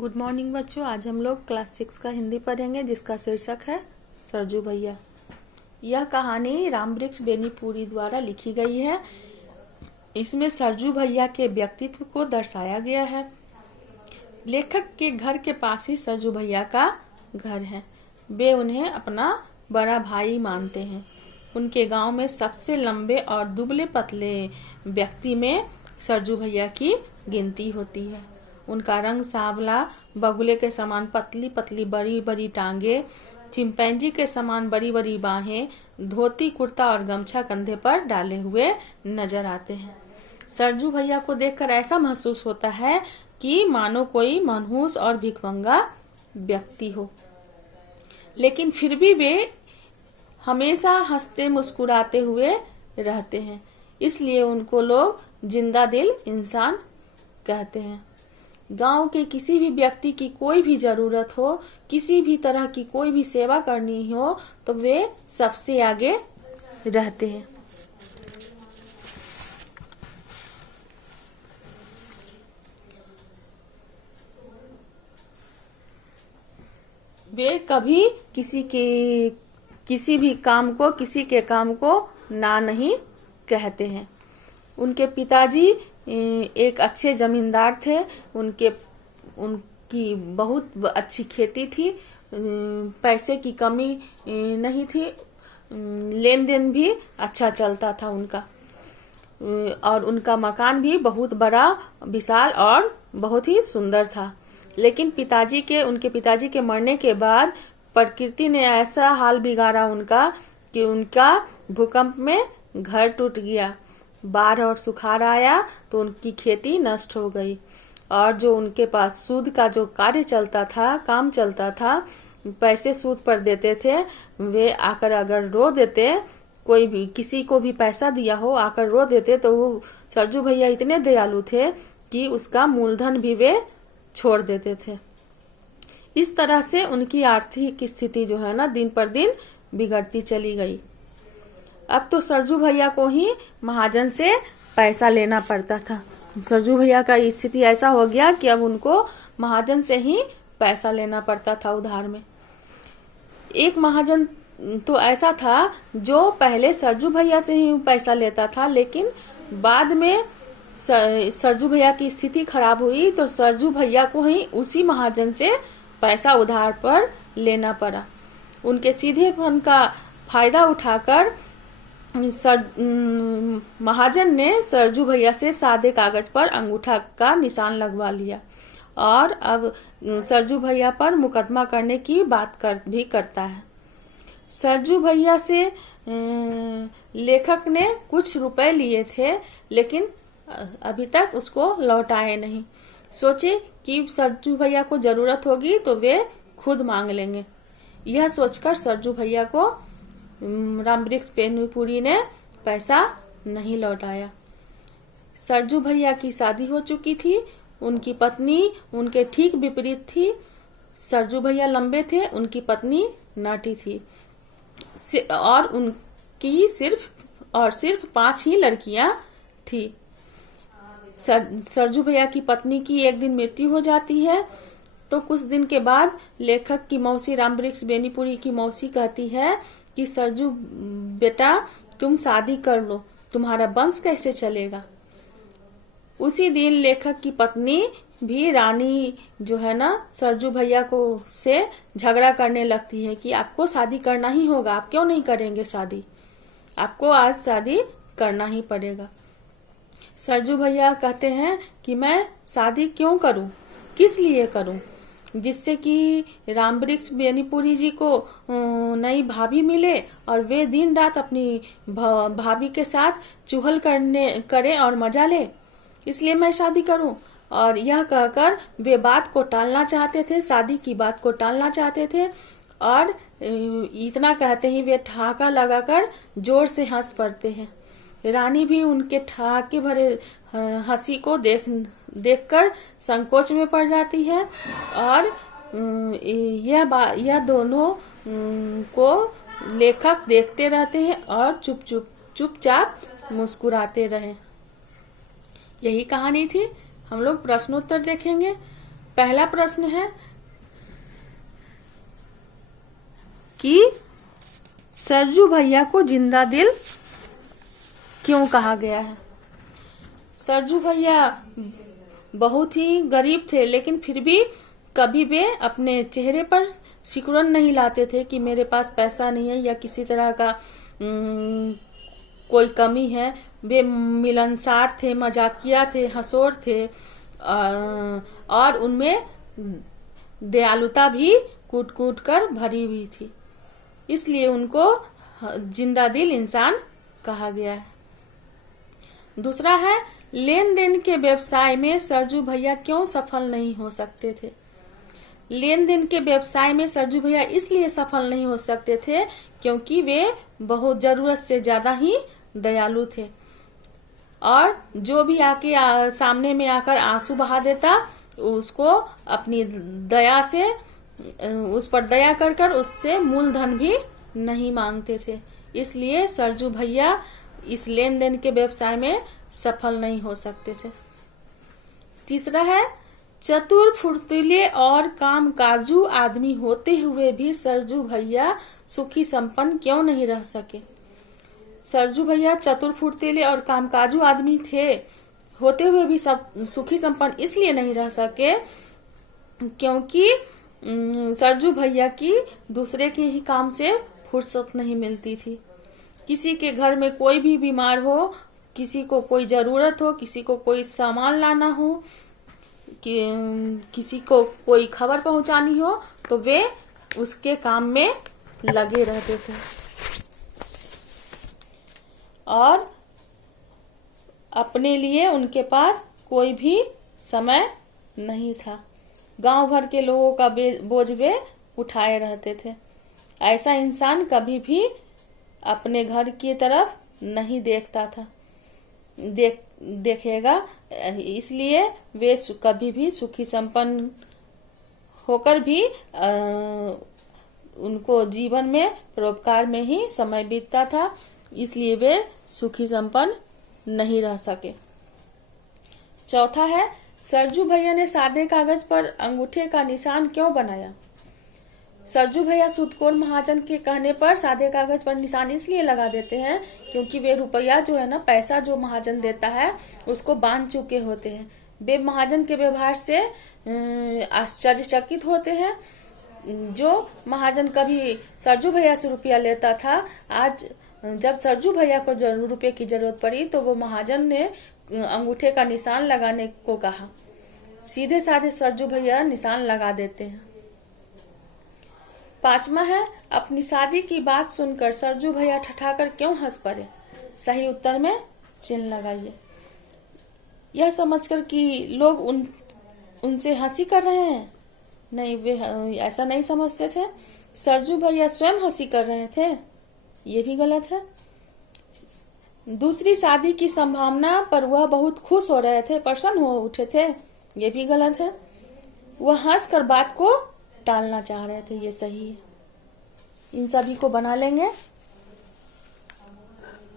Good morning बच्चों। आज हम लोग क्लास 6 का हिंदी पढ़ेंगे जिसका शीर्षक है सरजू भैया। यह कहानी रामवृक्ष बेनीपुरी द्वारा लिखी गई है। इसमें सरजू भैया के व्यक्तित्व को दर्शाया गया है। लेखक के घर के पास ही सरजू भैया का घर है। वे उन्हें अपना बड़ा भाई मानते हैं। उनके गांव में सबसे लंबे और दुबले पतले व्यक्ति में सरजू भैया की गिनती होती है। उनका रंग सांवला, बगुले के समान पतली पतली बड़ी बड़ी टांगे, चिंपैंजी के समान बड़ी बड़ी बाहें, धोती कुर्ता और गमछा कंधे पर डाले हुए नजर आते हैं। सरजू भैया को देखकर ऐसा महसूस होता है कि मानो कोई मनहूस और भिखमंगा व्यक्ति हो, लेकिन फिर भी वे हमेशा हंसते मुस्कुराते हुए रहते हैं। इसलिए उनको लोग जिंदा दिल इंसान कहते हैं। गांव के किसी भी व्यक्ति की कोई भी जरूरत हो, किसी भी तरह की कोई भी सेवा करनी हो, तो वे सबसे आगे रहते हैं। वे कभी किसी भी काम को, किसी के काम को ना नहीं कहते हैं। उनके पिताजी एक अच्छे जमींदार थे। उनकी बहुत अच्छी खेती थी। पैसे की कमी नहीं थी। लेन देन भी अच्छा चलता था उनका। और उनका मकान भी बहुत बड़ा, विशाल और बहुत ही सुंदर था। लेकिन उनके पिताजी के मरने के बाद प्रकृति ने ऐसा हाल बिगाड़ा उनका कि उनका भूकंप में घर टूट गया। बाढ़ और सुखाड़ आया तो उनकी खेती नष्ट हो गई। और जो उनके पास सूद का जो काम चलता था, पैसे सूद पर देते थे, वे आकर अगर रो देते, कोई भी किसी को भी पैसा दिया हो आकर रो देते, तो वो सरजू भैया इतने दयालु थे कि उसका मूलधन भी वे छोड़ देते थे। इस तरह से उनकी आर्थिक स्थिति जो है ना, दिन पर दिन बिगड़ती चली गई। अब तो सरजू भैया को ही महाजन से पैसा लेना पड़ता था। सरजू भैया का स्थिति ऐसा हो गया कि अब उनको महाजन से ही पैसा लेना पड़ता था उधार में। एक महाजन तो ऐसा था जो पहले सरजू भैया से ही पैसा लेता था, लेकिन बाद में सरजू भैया की स्थिति खराब हुई तो सरजू भैया को ही उसी महाजन से पैसा उधार पर लेना पड़ा। उनके सीधेपन का फायदा उठाकर महाजन ने सरजू भैया से सादे कागज पर अंगूठा का निशान लगवा लिया और अब सरजू भैया पर मुकदमा करने की बात भी करता है। सरजू भैया से लेखक ने कुछ रुपए लिए थे, लेकिन अभी तक उसको लौटाए नहीं। सोचे कि सरजू भैया को जरूरत होगी तो वे खुद मांग लेंगे। यह सोचकर सरजू भैया को रामवृक्ष बेनीपुरी ने पैसा नहीं लौटाया। सरजू भैया की शादी हो चुकी थी। उनकी पत्नी उनके ठीक विपरीत थी। सरजू भैया लंबे थे, उनकी पत्नी नाटी थी और उनकी सिर्फ 5 ही लड़कियां थी। सरजू भैया की पत्नी की एक दिन मृत्यु हो जाती है। तो कुछ दिन के बाद लेखक की मौसी, रामवृक्ष बेनीपुरी की मौसी कहती है कि सरजू बेटा, तुम शादी कर लो, तुम्हारा वंश कैसे चलेगा। उसी दिन लेखक की पत्नी भी, रानी जो है ना, सरजू भैया को से झगड़ा करने लगती है कि आपको शादी करना ही होगा, आप क्यों नहीं करेंगे शादी, आपको आज शादी करना ही पड़ेगा। सरजू भैया कहते हैं कि मैं शादी क्यों करूं, किस लिए करूं, जिससे कि रामवृक्ष बेनीपुरी जी को नई भाभी मिले और वे दिन रात अपनी भाभी के साथ चुहल करें और मजा ले, इसलिए मैं शादी करूं। और यह कहकर वे बात को टालना चाहते थे, शादी की बात को टालना चाहते थे। और इतना कहते ही वे ठहाका लगाकर जोर से हंस पड़ते हैं। रानी भी उनके ठहाके भरे हंसी को देखकर संकोच में पड़ जाती है और यह दोनों को लेखक देखते रहते हैं और चुपचाप मुस्कुराते रहे। यही कहानी थी। हम लोग प्रश्नोत्तर देखेंगे। पहला प्रश्न है कि सरजू भैया को जिंदा दिल क्यों कहा गया है। सरजू भैया बहुत ही गरीब थे, लेकिन फिर भी कभी वे अपने चेहरे पर सिकुड़न नहीं लाते थे कि मेरे पास पैसा नहीं है या किसी तरह का कोई कमी है। वे मिलनसार थे, मजाकिया थे, हंसोर थे और उनमें दयालुता भी कूट कूट कर भरी हुई थी, इसलिए उनको जिंदा दिल इंसान कहा गया है। दूसरा है, लेन देन के व्यवसाय में सरजू भैया क्यों सफल नहीं हो सकते थे। लेन देन के व्यवसाय में सरजू भैया इसलिए सफल नहीं हो सकते थे क्योंकि वे बहुत जरूरत से ज्यादा ही दयालु थे, और जो भी आके सामने में आकर आंसू बहा देता उसको अपनी दया से उस पर दया कर कर उससे मूलधन भी नहीं मांगते थे, इसलिए सरजू भैया इस लेन देन के व्यवसाय में सफल नहीं हो सकते थे। तीसरा है, चतुर फुर्तीले और कामकाजू आदमी होते हुए भी सरजू भैया सुखी संपन्न क्यों नहीं रह सके। सरजू भैया चतुर फुर्तीले और कामकाजू आदमी थे, होते हुए भी सब सुखी संपन्न इसलिए नहीं रह सके क्योंकि सरजू भैया की दूसरे के ही काम से फुर्सत नहीं मिलती थी। किसी के घर में कोई भी बीमार हो, किसी को कोई जरूरत हो, किसी को कोई सामान लाना हो, किसी को कोई खबर पहुंचानी हो, तो वे उसके काम में लगे रहते थे और अपने लिए उनके पास कोई भी समय नहीं था। गांव भर के लोगों का बोझ वे उठाए रहते थे। ऐसा इंसान कभी भी अपने घर की तरफ नहीं देखता था, देखेगा, इसलिए वे कभी भी सुखी संपन्न होकर भी उनको जीवन में परोपकार में ही समय बीतता था, इसलिए वे सुखी संपन्न नहीं रह सके। चौथा है, सरजू भैया ने सादे कागज पर अंगूठे का निशान क्यों बनाया। सरजू भैया सूदखोर महाजन के कहने पर सादे कागज पर निशान इसलिए लगा देते हैं क्योंकि वे रुपया जो है ना, पैसा जो महाजन देता है उसको बांध चुके होते हैं। वे महाजन के व्यवहार से आश्चर्यचकित होते हैं। जो महाजन कभी सरजू भैया से रुपया लेता था, आज जब सरजू भैया को रुपये की जरूरत पड़ी तो वो महाजन ने अंगूठे का निशान लगाने को कहा। सीधे साधे सरजू भैया निशान लगा देते हैं। पांचवा है, अपनी शादी की बात सुनकर सरजू भैया ठठाकर क्यों हंस पड़े। सही उत्तर में चिन्ह लगाइए। यह समझकर कि लोग उनसे हंसी कर रहे हैं, नहीं, वे ऐसा नहीं समझते थे। सरजू भैया स्वयं हंसी कर रहे थे, ये भी गलत है। दूसरी शादी की संभावना पर वह बहुत खुश हो रहे थे, प्रसन्न हो उठे थे, ये भी गलत है। वह हंसकर बात को टालना चाह रहे थे, ये सही है। इन सभी को बना लेंगे।